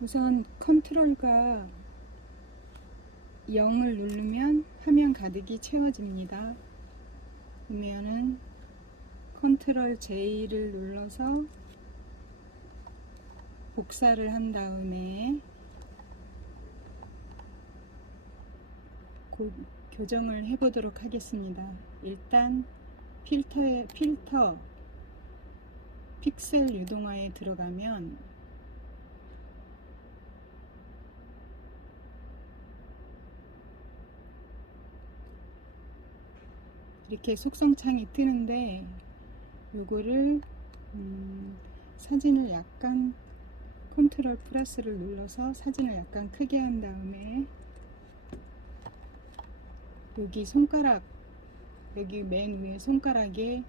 우선 컨트롤과 0을 누르면 화면 가득이 채워집니다. 그러면은 컨트롤 J를 눌러서 복사를 한 다음에 고- 교정을 해보도록 하겠습니다. 일단 필터에 필터 픽셀 유동화에 들어가면 이렇게 속성창이 뜨는데 요거를 음, 사진을 약간 컨트롤 플러스를 눌러서 사진을 약간 크게 한 다음에 여기 손가락 여기 맨 위에 손가락에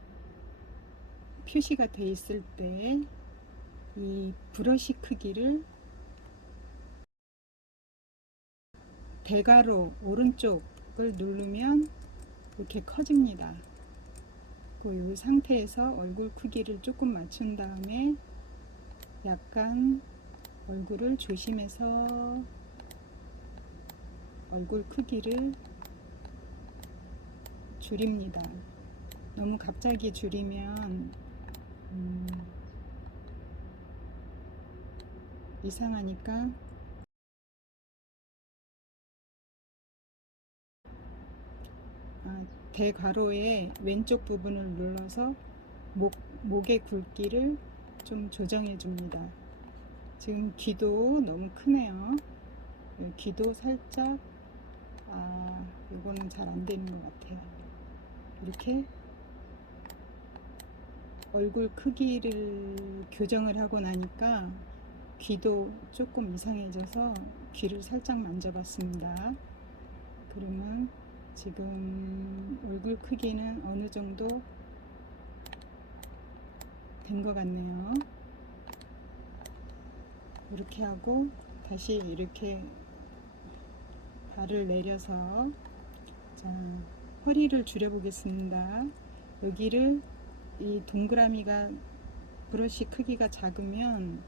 표시가 돼 있을 때 이 브러쉬 크기를 대괄호 오른쪽을 누르면 이렇게 커집니다. 그 상태에서 얼굴 크기를 조금 맞춘 다음에 약간 얼굴을 조심해서 얼굴 크기를 줄입니다. 너무 갑자기 줄이면 음, 이상하니까 대괄호의 왼쪽 부분을 눌러서 목, 목의 굵기를 좀 조정해 줍니다. 지금 귀도 너무 크네요. 예, 귀도 살짝 아 이거는 잘 안 되는 것 같아요. 이렇게 얼굴 크기를 교정을 하고 나니까 귀도 조금 이상해져서 귀를 살짝 만져봤습니다. 그러면 지금 얼굴 크기는 어느 정도 된 것 같네요. 이렇게 하고 다시 이렇게 발을 내려서 자, 허리를 줄여 보겠습니다. 여기를 이 동그라미가 브러쉬 크기가 작으면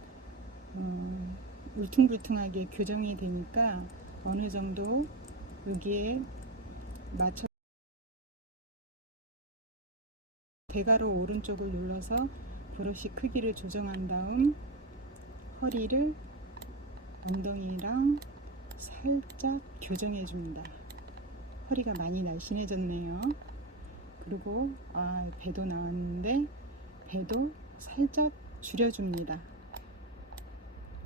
어, 울퉁불퉁하게 교정이 되니까 어느 정도 여기에 맞춰 대괄호 오른쪽을 눌러서 브러쉬 크기를 조정한 다음 허리를 엉덩이랑 살짝 교정해 줍니다. 허리가 많이 날씬해졌네요. 그리고 아 배도 나왔는데 배도 살짝 줄여줍니다.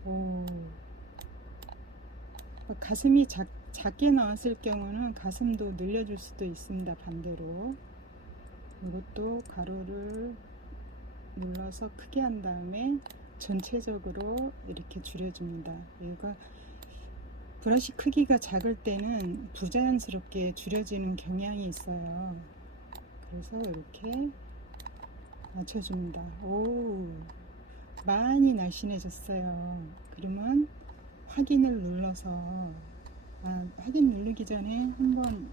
오 가슴이 작, 작게 나왔을 경우는 가슴도 늘려줄 수도 있습니다. 반대로 이것도 가로를 눌러서 크게 한 다음에 전체적으로 이렇게 줄여줍니다. 얘가 브러쉬 크기가 작을 때는 부자연스럽게 줄여지는 경향이 있어요. 그래서 이렇게 맞춰줍니다. 오, 많이 날씬해졌어요. 그러면 확인을 눌러서 아, 확인 누르기 전에 한번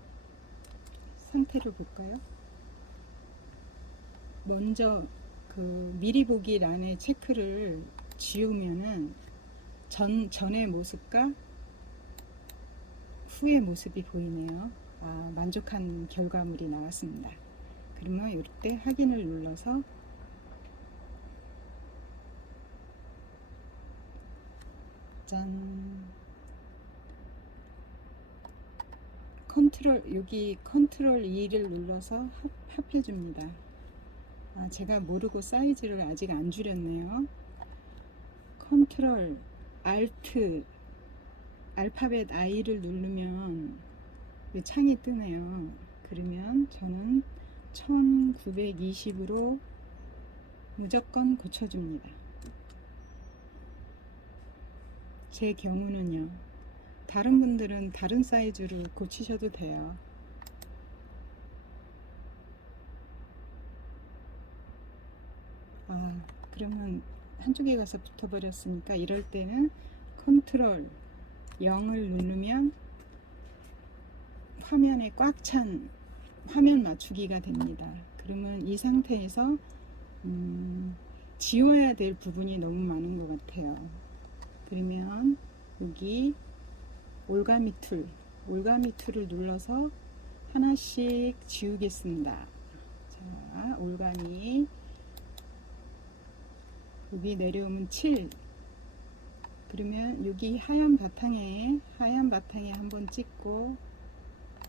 상태를 볼까요? 먼저 그 미리 보기 란에 체크를 지우면은 전 전의 모습과 후의 모습이 보이네요. 아, 만족한 결과물이 나왔습니다. 그러면 이때 확인을 눌러서 짠 컨트롤 여기 컨트롤 2를 눌러서 합, 합해 줍니다. 아, 제가 모르고 사이즈를 아직 안 줄였네요. 컨트롤 알트 알파벳 I를 누르면 이 창이 뜨네요. 그러면 저는 1920으로 무조건 고쳐줍니다. 제 경우는요. 다른 분들은 다른 사이즈로 고치셔도 돼요. 아, 그러면 한쪽에 가서 붙어버렸으니까 이럴 때는 컨트롤 0을 누르면 화면에 꽉 찬 화면 맞추기가 됩니다. 그러면 이 상태에서 음, 지워야 될 부분이 너무 많은 것 같아요. 그러면 여기 올가미 툴, 올가미 툴을 눌러서 하나씩 지우겠습니다. 자, 올가미. 여기 내려오면 7. 그러면 여기 하얀 바탕에, 하얀 바탕에 한번 찍고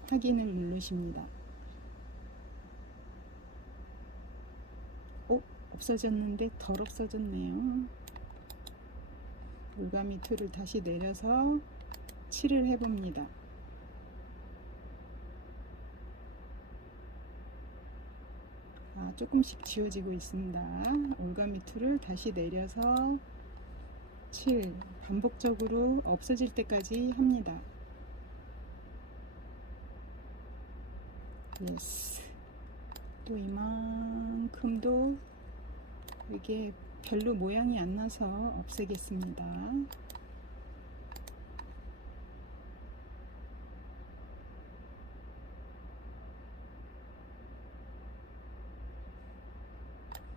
확인을 누르십니다. 어? 없어졌는데 덜 없어졌네요. 올가미 툴을 다시 내려서 칠을 해봅니다. 아, 조금씩 지워지고 있습니다. 올가미 툴을 다시 내려서 칠 반복적으로 없어질 때까지 합니다. 예스. 또 이만큼도 이게 별로 모양이 안 나서 없애겠습니다.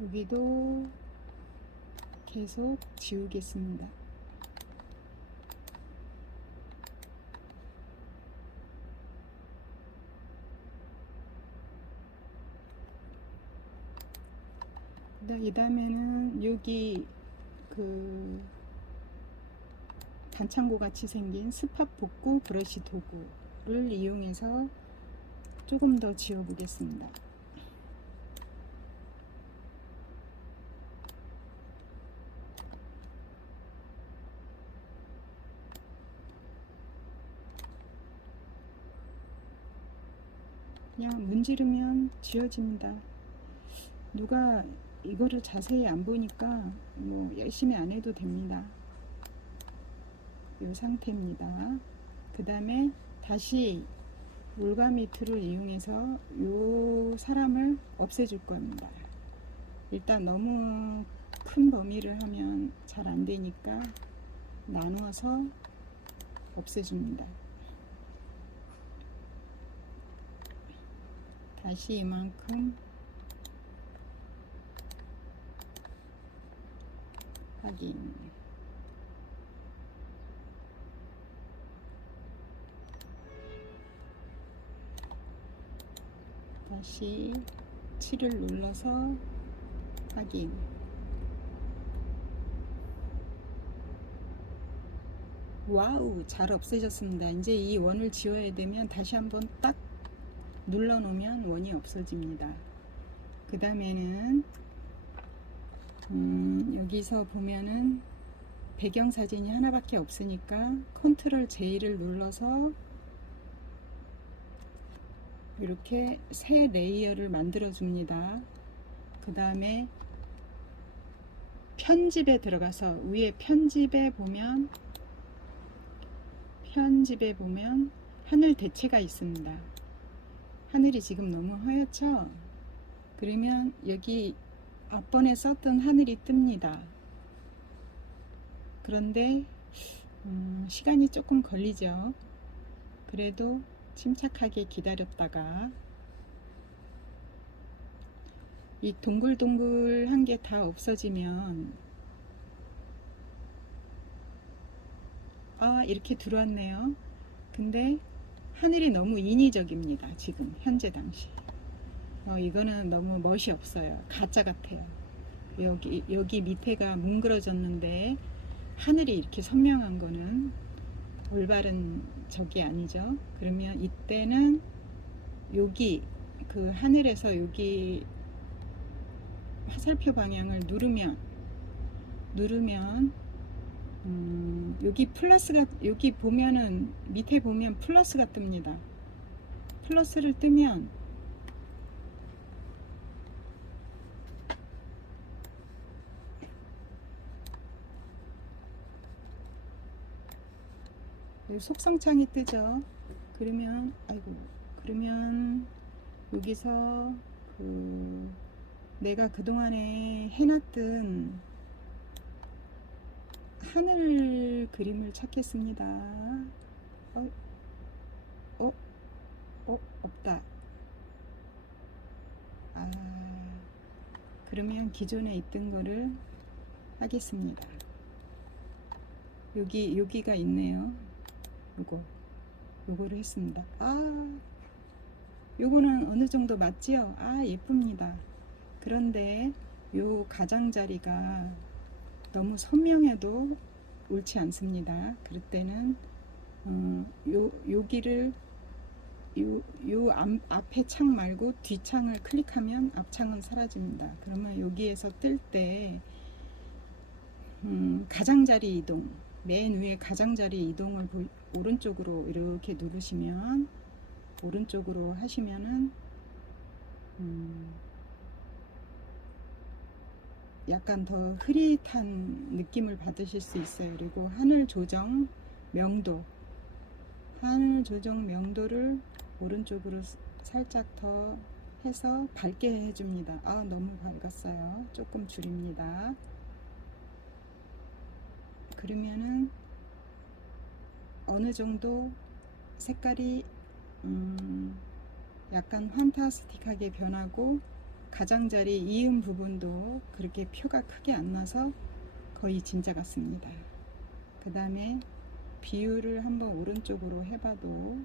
여기도 계속 지우겠습니다. 이 다음에는 여기 그 단창고 같이 생긴 스팟 복구 브러쉬 도구를 이용해서 조금 더 지워 보겠습니다. 그냥 문지르면 지워집니다. 누가 이거를 자세히 안 보니까 뭐 열심히 안 해도 됩니다. 이 상태입니다. 그 다음에 다시 올가미 툴을 이용해서 이 사람을 없애줄 겁니다. 일단 너무 큰 범위를 하면 잘 안 되니까 나누어서 없애줍니다. 다시 이만큼 확인. 다시 7을 눌러서 확인. 와우, 잘 없어졌습니다. 이제 이 원을 지워야 되면 다시 한번 딱 눌러 놓으면 원이 없어집니다. 그 다음에는 음, 여기서 보면은 배경 사진이 하나밖에 없으니까 컨트롤 J를 눌러서 이렇게 새 레이어를 만들어 줍니다. 그 다음에 편집에 들어가서 위에 편집에 보면 편집에 보면 하늘 대체가 있습니다. 하늘이 지금 너무 하얗죠? 그러면 여기 앞번에 썼던 하늘이 뜹니다. 그런데 음, 시간이 조금 걸리죠. 그래도 침착하게 기다렸다가 이 동글동글한 게 다 없어지면 아 이렇게 들어왔네요. 근데 하늘이 너무 인위적입니다. 지금 현재 당시. 어, 이거는 너무 멋이 없어요. 가짜 같아요. 여기 여기 밑에가 뭉그러졌는데 하늘이 이렇게 선명한 거는 올바른 적이 아니죠. 그러면 이때는 여기 그 하늘에서 여기 화살표 방향을 누르면 누르면 음, 여기 플러스가 여기 보면은 밑에 보면 플러스가 뜹니다. 플러스를 뜨면 속성창이 뜨죠. 그러면 아이고 그러면 여기서 그 내가 그동안에 해놨던 하늘 그림을 찾겠습니다. 어, 어, 어, 없다. 아, 그러면 기존에 있던 거를 하겠습니다. 여기 여기가 있네요. 요거 요거를 했습니다. 아 요거는 어느 정도 맞지요? 아 예쁩니다. 그런데 요 가장자리가 너무 선명해도 옳지 않습니다. 그럴 때는 어, 요 여기를 요, 요 앞, 앞에 창 말고 뒷창을 클릭하면 앞창은 사라집니다. 그러면 여기에서 뜰 때 음, 가장자리 이동 맨 위에 가장자리 이동을 보- 오른쪽으로 이렇게 누르시면 오른쪽으로 하시면은 음, 약간 더 흐릿한 느낌을 받으실 수 있어요. 그리고 하늘 조정 명도 하늘 조정 명도를 오른쪽으로 스- 살짝 더 해서 밝게 해줍니다. 아 너무 밝았어요. 조금 줄입니다. 그러면은 어느 정도 색깔이 음, 약간 환타스틱하게 변하고 가장자리 이음 부분도 그렇게 표가 크게 안 나서 거의 진짜 같습니다. 그 다음에 비율을 한번 오른쪽으로 해봐도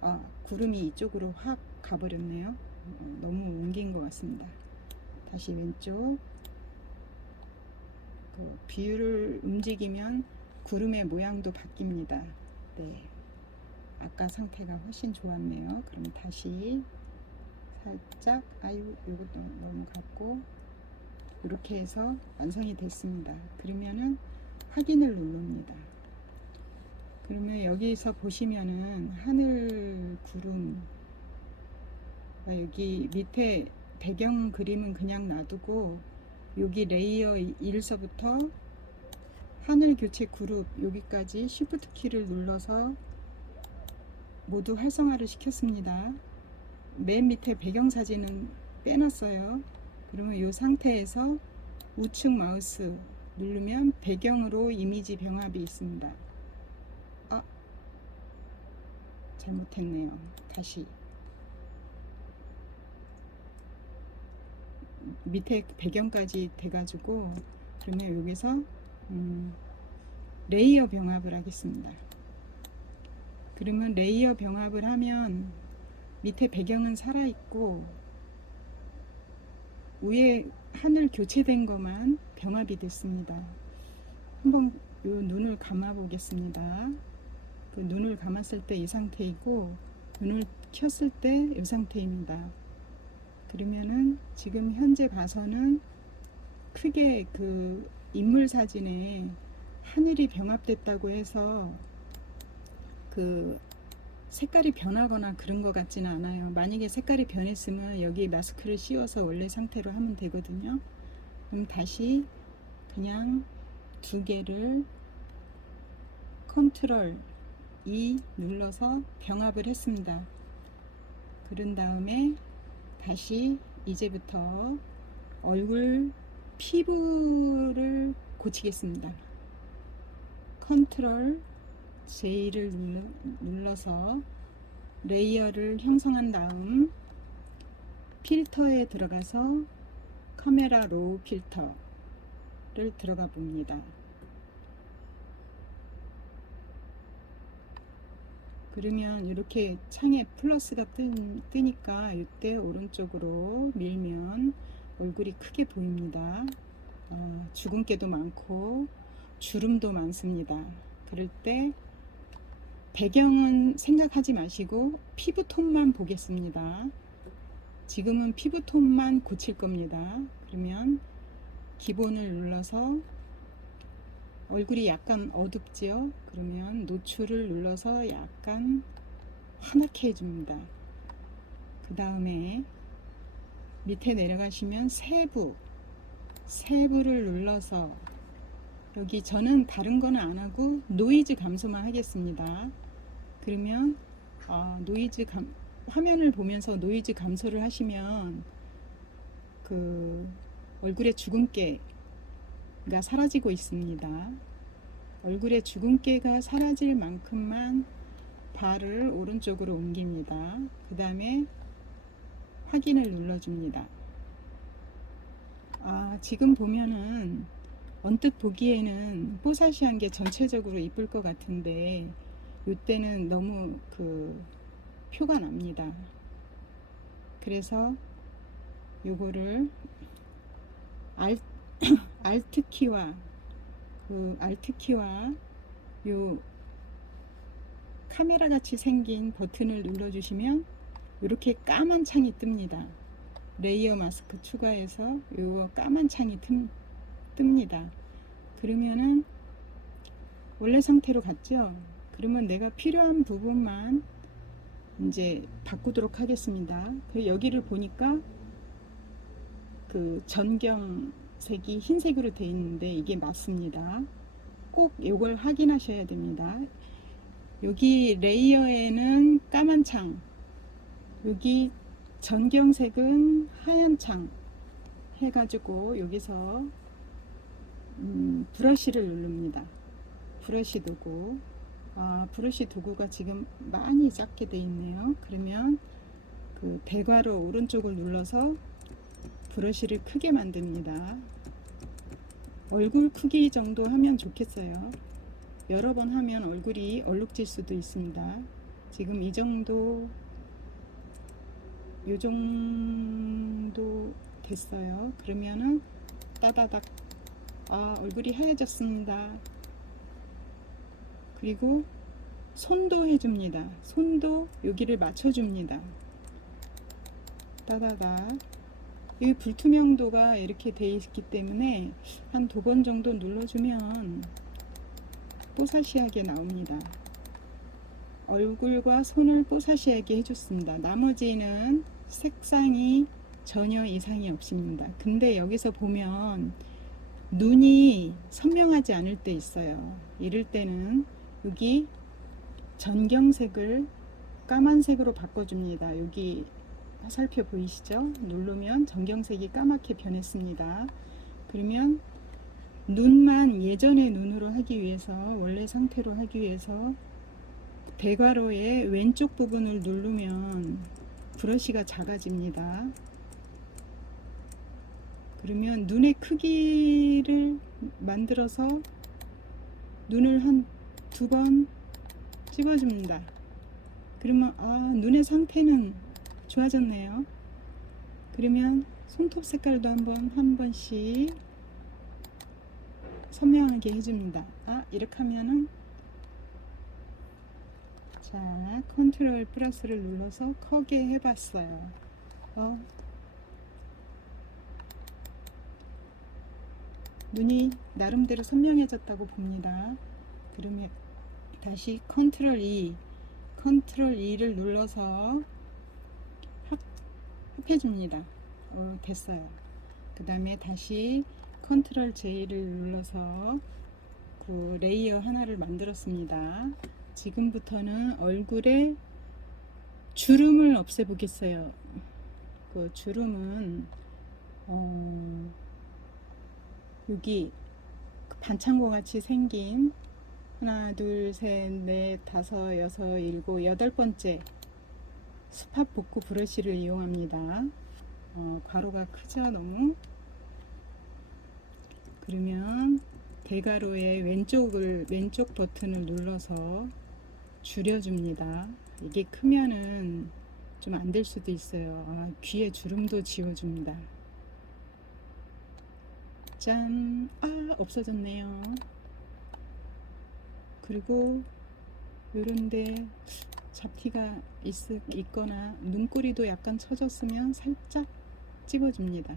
아 구름이 이쪽으로 확 가버렸네요. 어, 너무 옮긴 것 같습니다. 다시 왼쪽 그 비율을 움직이면 구름의 모양도 바뀝니다. 네. 아까 상태가 훨씬 좋았네요. 그럼 다시 살짝 아유 요것도 너무 같고 이렇게 해서 완성이 됐습니다. 그러면은 확인을 누릅니다. 그러면 여기서 보시면은 하늘 구름 아, 여기 밑에 배경 그림은 그냥 놔두고 여기 레이어 1서부터 하늘 교체 그룹 여기까지 쉬프트 키를 눌러서 모두 활성화를 시켰습니다. 맨 밑에 배경 사진은 빼놨어요. 그러면 이 상태에서 우측 마우스 누르면 배경으로 이미지 병합이 있습니다. 아, 잘못했네요. 다시. 밑에 배경까지 돼가지고 그러면 여기서 음, 레이어 병합을 하겠습니다. 그러면 레이어 병합을 하면 밑에 배경은 살아있고 위에 하늘 교체된 것만 병합이 됐습니다. 한번 요 눈을 감아 보겠습니다. 그 눈을 감았을 때 이 상태이고 눈을 켰을 때 이 상태입니다. 그러면은 지금 현재 봐서는 크게 그 인물 사진에 하늘이 병합됐다고 해서 그 색깔이 변하거나 그런 것 같지는 않아요. 만약에 색깔이 변했으면 여기 마스크를 씌워서 원래 상태로 하면 되거든요. 그럼 다시 그냥 두 개를 컨트롤 E 눌러서 병합을 했습니다. 그런 다음에 다시 이제부터 얼굴 피부를 고치겠습니다. 컨트롤 J를 눌러, 눌러 서 레이어를 형성한 다음 필터에 들어가서 카메라 로우 필터를 들어가 봅니다. 그러면 이렇게 창에 플러스가 뜨, 뜨니까 이때 오른쪽으로 밀면 얼굴이 크게 보입니다. 어, 주근깨도 많고 주름도 많습니다. 그럴 때 배경은 생각하지 마시고 피부톤만 보겠습니다. 지금은 피부톤만 고칠 겁니다. 그러면 기본을 눌러서 얼굴이 약간 어둡지요? 그러면 노출을 눌러서 약간 환하게 해줍니다. 그 다음에 밑에 내려가시면 세부, 세부를 눌러서 여기 저는 다른 거는 안 하고 노이즈 감소만 하겠습니다. 그러면 어, 노이즈 감, 화면을 보면서 노이즈 감소를 하시면 그 얼굴의 주근깨가 사라지고 있습니다. 얼굴의 주근깨가 사라질 만큼만 발을 오른쪽으로 옮깁니다. 그 다음에 확인을 눌러줍니다. 아, 지금 보면은 언뜻 보기에는 뽀사시한 게 전체적으로 이쁠 것 같은데 이때는 너무 그 표가 납니다. 그래서 요거를 알, 알트 키와 그 알트 키와 요 카메라 같이 생긴 버튼을 눌러 주시면 이렇게 까만 창이 뜹니다. 레이어 마스크 추가해서 요 까만 창이 뜸, 뜹니다. 그러면은 원래 상태로 갔죠? 그러면 내가 필요한 부분만 이제 바꾸도록 하겠습니다. 그 여기를 보니까 그 전경색이 흰색으로 되어 있는데 이게 맞습니다. 꼭 이걸 확인하셔야 됩니다. 여기 레이어에는 까만 창, 여기 전경색은 하얀 창 해가지고 여기서 음, 브러쉬를 누릅니다. 브러쉬 도구. 아, 브러쉬 도구가 지금 많이 작게 돼 있네요. 그러면 그 대괄호 오른쪽을 눌러서 브러쉬를 크게 만듭니다. 얼굴 크기 정도 하면 좋겠어요. 여러 번 하면 얼굴이 얼룩질 수도 있습니다. 지금 이 정도, 요 정도 됐어요. 그러면은 따다닥, 아, 얼굴이 하얘졌습니다. 그리고 손도 해줍니다. 손도 여기를 맞춰줍니다. 따다닥. 이 불투명도가 이렇게 돼 있기 때문에 한 두 번 정도 눌러주면 뽀사시하게 나옵니다. 얼굴과 손을 뽀사시하게 해줬습니다. 나머지는 색상이 전혀 이상이 없습니다. 근데 여기서 보면 눈이 선명하지 않을 때 있어요. 이럴 때는 여기 전경색을 까만색으로 바꿔줍니다. 여기 화살표 보이시죠? 누르면 전경색이 까맣게 변했습니다. 그러면 눈만 예전의 눈으로 하기 위해서 원래 상태로 하기 위해서 대괄호의 왼쪽 부분을 누르면 브러쉬가 작아집니다. 그러면 눈의 크기를 만들어서 눈을 한 두 번 찍어줍니다. 그러면 아 눈의 상태는 좋아졌네요. 그러면 손톱 색깔도 한번 한 번씩 선명하게 해줍니다. 아 이렇게 하면은 자 컨트롤 플러스를 눌러서 크게 해봤어요. 어, 눈이 나름대로 선명해졌다고 봅니다. 그러면 다시 컨트롤 E, 컨트롤 E를 눌러서 합, 합해줍니다. 어, 됐어요. 그 다음에 다시 컨트롤 J를 눌러서 그 레이어 하나를 만들었습니다. 지금부터는 얼굴에 주름을 없애보겠어요. 그 주름은 어, 여기 그 반창고 같이 생긴 하나, 둘, 셋, 넷, 다섯, 여섯, 일곱, 여덟 번째 수팝 복구 브러쉬를 이용합니다. 어, 괄호가 크죠, 너무? 그러면 대괄호의 왼쪽을 왼쪽 버튼을 눌러서 줄여줍니다. 이게 크면은 좀 안 될 수도 있어요. 아, 귀에 주름도 지워줍니다. 짠, 아 없어졌네요. 그리고 요런데 잡티가 있, 있거나 눈꼬리도 약간 처졌으면 살짝 찝어줍니다.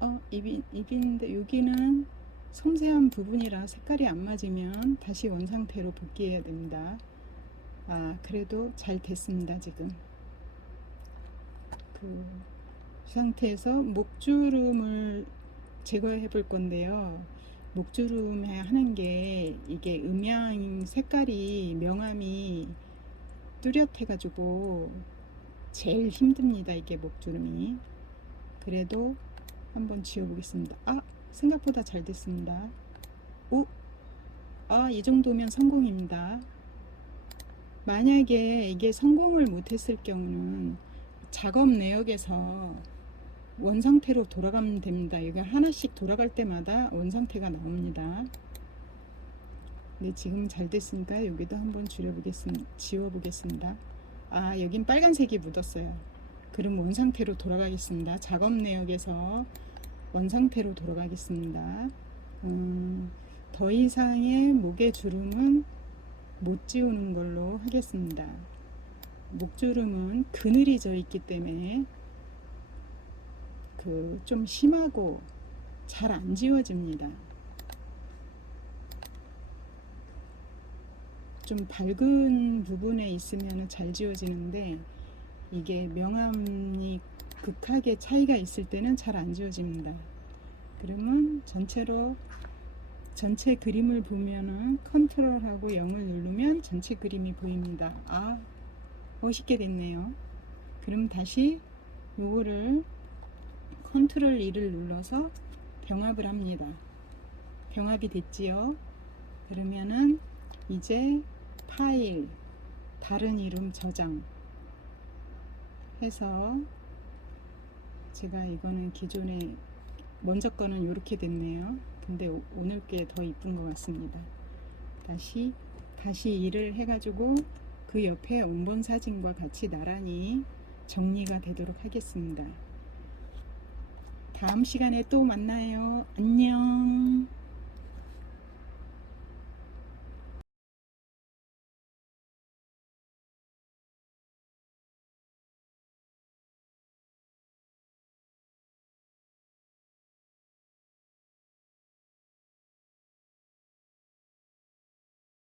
어, 입이, 입인데 여기는 섬세한 부분이라 색깔이 안 맞으면 다시 원상태로 복귀해야 됩니다. 아, 그래도 잘 됐습니다, 지금. 그 상태에서 목주름을 제거해 볼 건데요. 목주름에 하는 게 이게 음양 색깔이 명암이 뚜렷해 가지고 제일 힘듭니다. 이게 목주름이. 그래도 한번 지워 보겠습니다. 아, 생각보다 잘 됐습니다. 오, 아, 이 정도면 성공입니다. 만약에 이게 성공을 못했을 경우는 작업 내역에서 원상태로 돌아가면 됩니다. 이게 하나씩 돌아갈 때마다 원상태가 나옵니다. 네, 지금 잘 됐으니까 여기도 한번 줄여보겠습니다. 지워보겠습니다. 아, 여긴 빨간색이 묻었어요. 그럼 원상태로 돌아가겠습니다. 작업 내역에서 원상태로 돌아가겠습니다. 음, 더 이상의 목의 주름은 못 지우는 걸로 하겠습니다. 목주름은 그늘이 져 있기 때문에 그 좀 심하고 잘 안 지워집니다. 좀 밝은 부분에 있으면 잘 지워지는데 이게 명암이 극하게 차이가 있을 때는 잘 안 지워집니다. 그러면 전체로 전체 그림을 보면은 컨트롤하고 0을 누르면 전체 그림이 보입니다. 아 멋있게 됐네요. 그럼 다시 요거를 컨트롤 2를 눌러서 병합을 합니다. 병합이 됐지요. 그러면은 이제 파일 다른 이름 저장 해서 제가 이거는 기존에 먼저 거는 이렇게 됐네요. 근데 오- 오늘 게 더 이쁜 것 같습니다. 다시 다시 일을 해가지고 그 옆에 원본 사진과 같이 나란히 정리가 되도록 하겠습니다. 다음 시간에 또 만나요. 안녕.